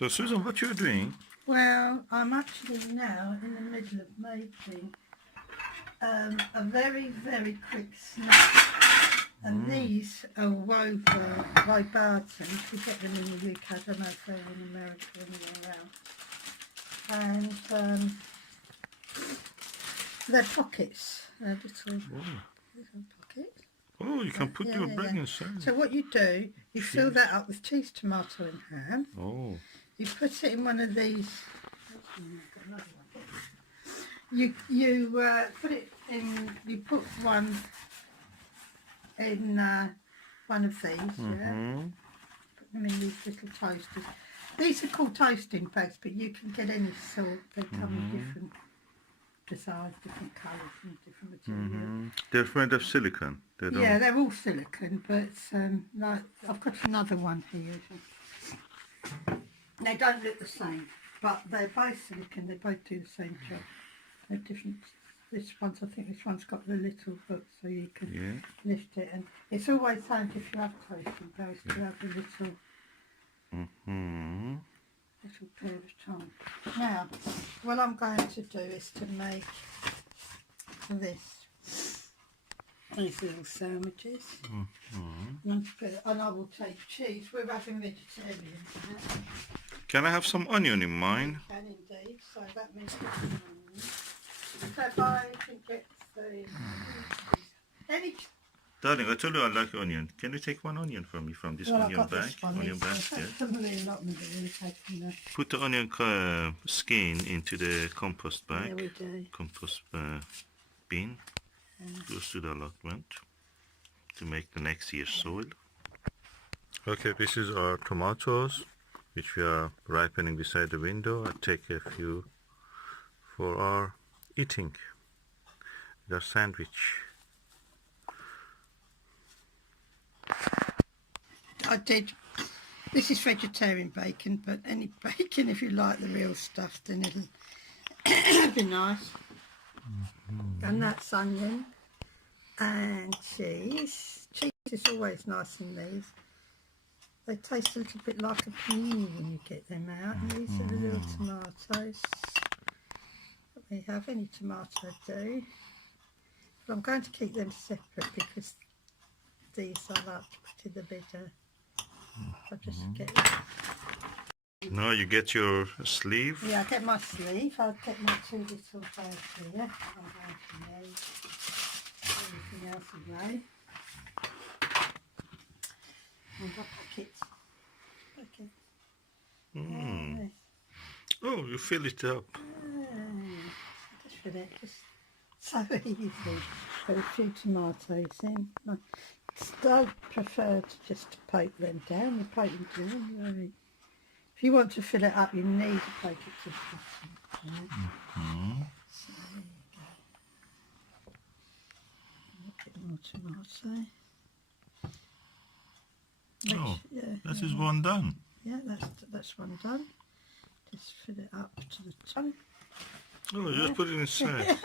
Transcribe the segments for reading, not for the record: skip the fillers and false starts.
So Susan, what you're doing? Well, I'm actually now in the middle of making a very, very quick snack. And these are woven by Barton. We get them in the UK, I don't know if they're in America or anywhere else. And they're pockets, they're little pockets. Oh, you can put your bread inside. So what you do, you fill that up with cheese, tomato and ham. Oh. You put it in one of these. You put it in. You put one in one of these. Yeah. Put them in these little toasters. These are called toasting bags, but you can get any sort. They come in different designs, different colours, and different materials. They're made of silicone. Yeah, they're all silicone, but like I've got another one here. They don't look the same, but they're both silicone. They both do the same job. They're different. I think this one's got the little hook so you can lift it, and it's always handy if you have toasting bags to have a little little pair of tongs. Now, what I'm going to do is to make these little sandwiches, and I will take cheese. We're having vegetarian. Can I have some onion in mine? You can indeed. So that means so if I can get any. Darling, I told you I like onion. Can you take one onion for me from this onion bag? Onion basket. Put the onion skin into the compost bag. Yeah, we do. Compost bin. Goes to the allotment to make the next year's soil. Okay, this is our tomatoes, which we are ripening beside the window. I take a few for our eating, the sandwich. I did. This is vegetarian bacon, but any bacon, if you like the real stuff, then it'll be nice. And that's onion and cheese. Cheese is always nice in these. They taste a little bit like a panini when you get them out. And these are the little tomatoes. Let me have any tomato do. But I'm going to keep them separate because these I like to put in the middle. I'll just get that. Now you get your sleeve. Yeah, I'll get my sleeve. I'll get my two little bags here. I'm going to need everything else away. And the pockets. Oh, you fill it up. Just fill it. Just so easy. Put a few tomatoes in. I prefer to just poke them down. You poke them down, right. If you want to fill it up, you need to poke it to the bottom. So there you go. A bit more tomato. That is one done. Yeah, that's one done. Just fill it up to the top. Oh, just put it inside.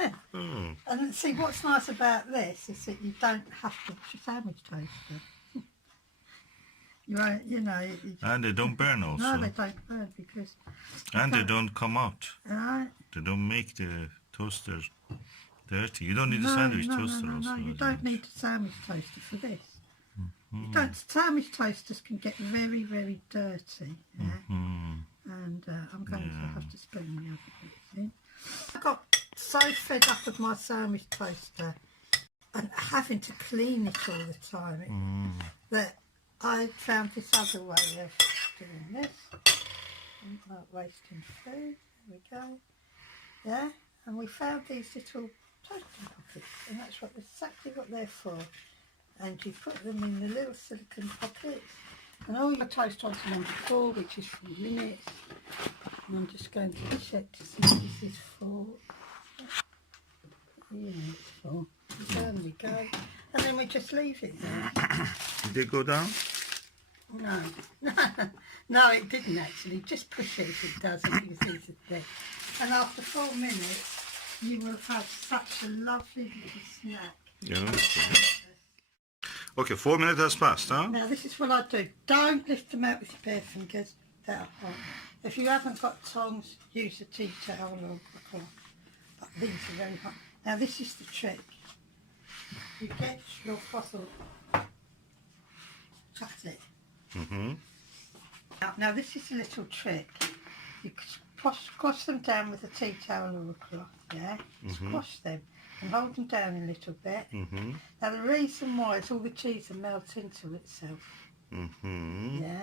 And see, what's nice about this is that you don't have to sandwich toaster. And they don't burn also. No, they don't burn because... And they don't come out. Right. They don't make the toaster dirty. You don't need a sandwich toaster also. No, you don't need a sandwich toaster for this. Sandwich toasters can get very, very dirty. Yeah? And I'm going to have to spoon the other bits in. I got so fed up of my sandwich toaster and having to clean it all the time that I found this other way of doing this. Not wasting food. There we go. Yeah, and we found these little toasting pockets, and that's exactly what they're for. And you put them in the little silicone pockets, and all your toast onto number 4, which is 4 minutes. And I'm just going to check to see if this is 4. Yeah, it's 4. There we go. And then we just leave it there. Did they go down? No. No, it didn't actually. Just push it if it doesn't. You can see it's there. And after 4 minutes, you will have such a lovely little snack. Yeah. Okay, 4 minutes has passed, huh? Now this is what I do. Don't lift them out with your bare fingers. They're hot. If you haven't got tongs, use a tea towel or a cloth. But these are very hot. Now this is the trick. You get your fossil, cut it. Now this is a little trick. You squash them down with a tea towel or a cloth, yeah? Squash them and hold them down a little bit. Now the reason why is all the cheese will melt into itself. Yeah?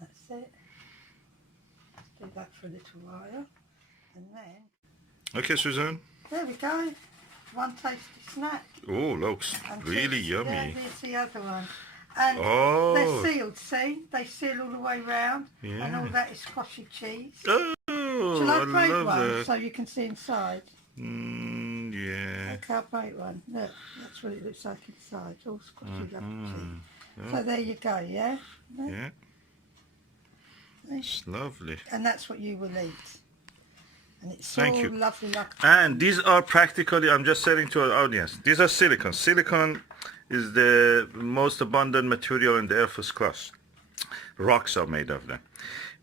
That's it. Let's do that for a little while. And then... Okay, Suzanne. There we go. One tasty snack. Oh, looks And really cheese. yummy. Yeah, here's the other one. And Oh. they're sealed, see? They seal all the way round. Yeah. And all that is squashy cheese. Oh, Shall I break love one that. so you can see inside? Yeah. Okay, I'll break one. Look, that's what it looks like inside. All squashy, lovely cheese. So there you go, yeah? Yeah. It's lovely. And that's what you will eat. And it's Thank all you. lovely like And these are practically, I'm just saying to our audience, these are silicon. Silicon is the most abundant material in the air first class. Rocks are made of them.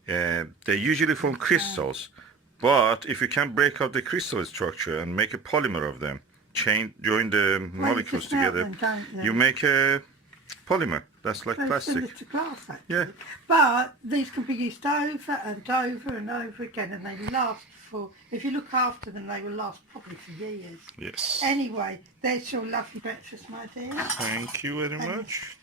They're usually from crystals, but if you can break up the crystal structure and make a polymer of them, join the molecules together, you make a polymer. That's like very plastic. similar to glass, actually. Yeah. But these can be used over and over and over again, and they last for, if you look after them, they will last probably for years. Yes. Anyway, there's your lovely breakfast, my dear. Thank you very much.